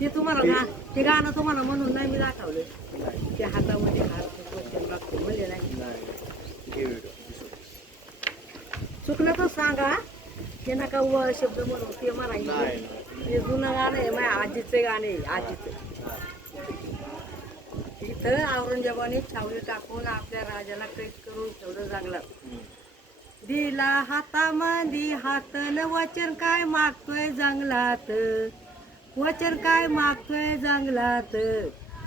ते तुम्हाला गा ते गाणं तुम्हाला म्हणून नाही मी दाखवलं. ते हातामध्ये हात म्हणजे नाही. चुकलं तर सांगा. ते नका व शब्द म्हणून ते नाही ते जुनं गाणं आहे माझ्या आजीचे गाणे आजीचं. इथं औरंगजेबाने छावणी टाकून आपल्या राजाला कैद करून ठेवलं हम्म. दिला हातामध्ये हात न वचन काय मागतोय जंगलात? वचन काय मागतोय जंगलात?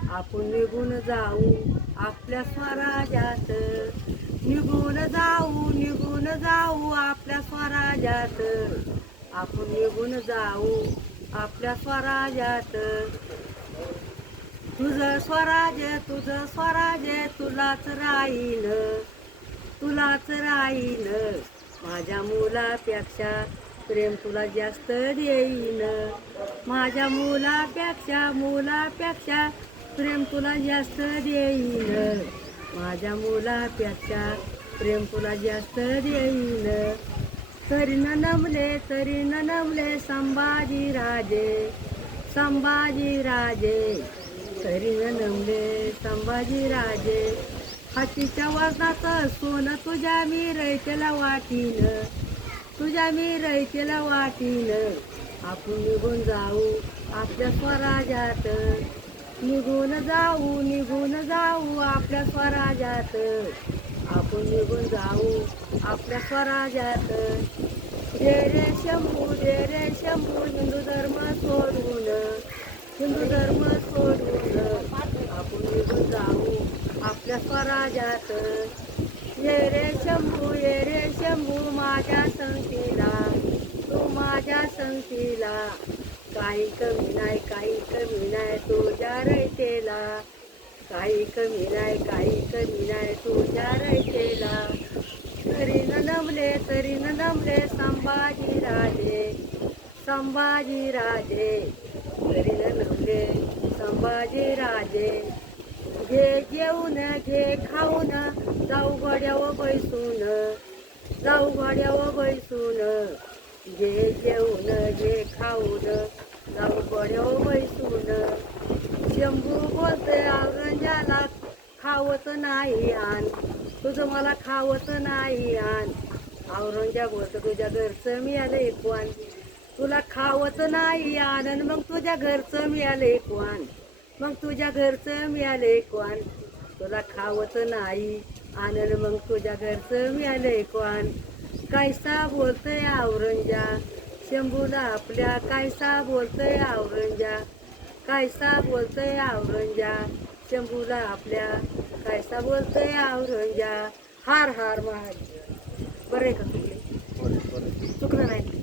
आपण निघून जाऊ आपल्या स्वराज्यात. निघून जाऊ निघून जाऊ आपल्या स्वराज्यात. आपण निघून जाऊ आपल्या स्वराज्यात. तुझं स्वराज्य तुझं स्वराज्य तुलाच राहील. तुलाच राहील. माझ्या मुलापेक्षा प्रेम तुला जास्त देईन. माझ्या मुलापेक्षा मुलापेक्षा प्रेम तुला जास्त देईन. माझ्या मुलापेक्षा प्रेम तुला जास्त देईन. तरी न नमले तरी न नमले संभाजी राजे संभाजी राजे. तरी न नमले संभाजी राजे. हातीच्या वजनाचं सोनं तुझ्या मी रैतेला वाटीन. तुझ्या मी रहितेला वाटीन आपण निघून जाऊ आपल्या स्वराज्यात. निघून जाऊ निघून जाऊ आपल्या स्वराज्यात. आपण निघून जाऊ आपल्या स्वराज्यात. रे रे शंभू रे रे शंभू हिंदू धर्म सोडून. हिंदू धर्म सोडून. आपण निघून जाऊ आपल्या स्वराज्यात. ये रे शंभू ये रे शंभू माझ्या संतीला तू माझ्या संतीला काही कमी नाही काही कमी नाही तुझ्या रयतेला. काही कमी नाही काही कमी नाही तुझ्या रयतेला. तरी न नमले तरी न नमले संभाजी राजे. संभाजी राजे. तरी न नमले संभाजी राजे. घे घेऊन घे खाऊन. जाऊ गड्याव बैसून. जाऊ गड्याव बैसून. घे घेऊन घे खाऊन. जाऊ गड्याव बैसून. शंभू बोलते औरंजाला खावत नाही आण तुझं मला खावत नाही आण औरंजा बोलतो तुझ्या घरचं मिळालं एकवान तुला खावत नाही आण मग तुझ्या घरचं मिळालं एकवान मग तुझ्या घरचं मिळालं एकवान तुला खावत नाही. आनंद मग तुझ्या घरचं मिळालं एकवान कायसा बोलतोय औरंजा? शंभूला आपल्या कायसा बोलतोय औरंजा? कायसा बोलतोय औरंजा? शंभूला आपल्या कायसा बोलतोय औरंजा? हार हार महाराज. बरं आहे का? तुझे चुकलं नाही.